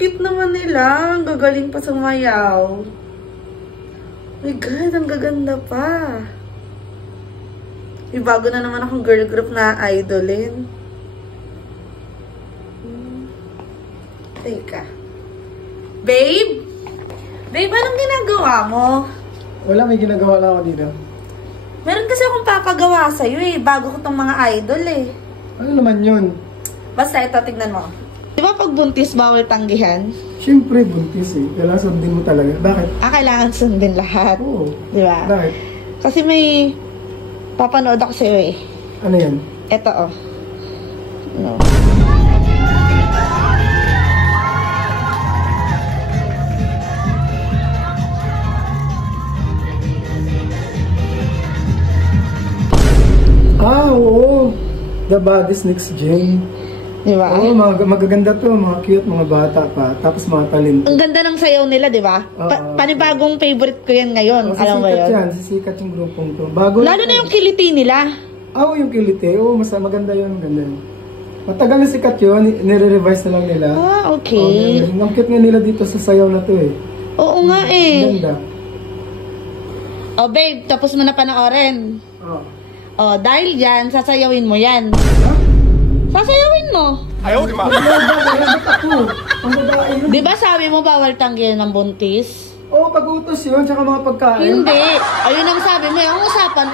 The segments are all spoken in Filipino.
cute naman nila. Ang gagaling pa sumayaw. My God, ang gaganda pa. May bago na naman akong girl group na idolin. Teka. Babe? Babe, anong ginagawa mo? Wala, may ginagawa lang ako dito. Meron kasi akong papagawa sa'yo eh. Bago ko tong mga idol eh. Ano naman yun? Basta ito, tignan mo. Di ba pag buntis, bawal tanggihan? Siyempre, buntis eh. Kailangan sundin mo talaga. Bakit? Kailangan sundin lahat. Oo. Di ba? Bakit? Kasi may papanood ako sa'yo eh. Ano yan? Ito oh. No. Oo. The Body's Next Gen. Diba? Oo, magaganda to. Mga cute, mga bata pa. Tapos mga talento. Ang ganda ng sayaw nila, di ba? Panibagong favorite ko yan ngayon. Alam mo yun? Sisikat yung grupong to. Bago lalo na yung kiliti nila. Oo, yung kiliti. Oo, mas maganda yun. Maganda yun. Matagal na sikat yun. Nire-revise na lang nila. Okay. Ang cute nga nila dito sa sayaw na to eh. Oo nga eh. Ganda. Oh babe, tapos mo na panoorin. Oo. Oh, dahil dyan, sasayawin mo yan. Sasayawin mo. Ayaw, di ba? Di ba sabi mo bawal tanggihan ng buntis? Oo, pag-utos yun, tsaka mga pagkain. Hindi. Ayun ang sabi mo. Yung usapan.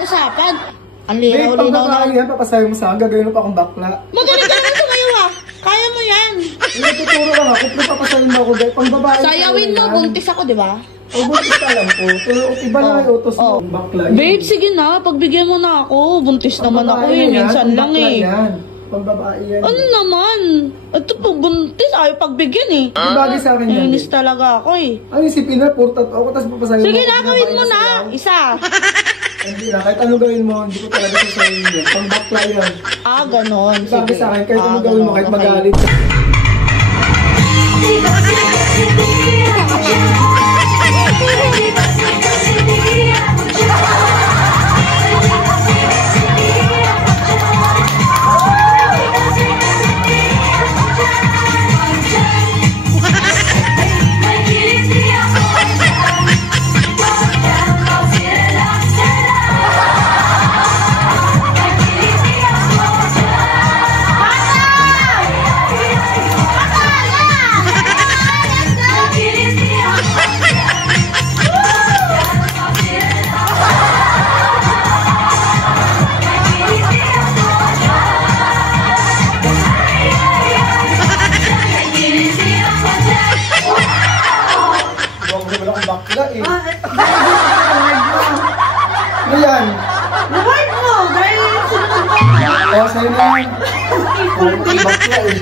Ang linaw Pag na. babae yan, papasayo mo sa akin, gagawin mo pa akong bakla. Magaling ka naman sumayaw ah. Kaya mo yan. Tuturo lang ako, pero papasayin mo ako dahil pang babae. Sayawin mo, buntis ako, di ba? O, buntis ka lang po. Pero iba lang ay utos mo. Bakla. Babe, sige na. Pagbigyan mo na ako. Buntis naman ako eh. Minsan lang eh. Pang babae yan. Ano naman? Ito po, buntis. Ayaw pagbigyan eh. Ang bagay sa akin yan. Nainis talaga ako eh. Ang isipin na, purtat ako, tapos papasayin mo. Sige na, gawin mo na. Isa. Hindi na, kahit ano gawin mo, hindi ko talaga sasayin yun. Pang bakla yan. Ganon. Bagay sa akin, kahit ano gawin mo, kahit magalit. Ano yan? Reward mo! Dahil sunod mo! Sa'yo na yan. Bakla eh.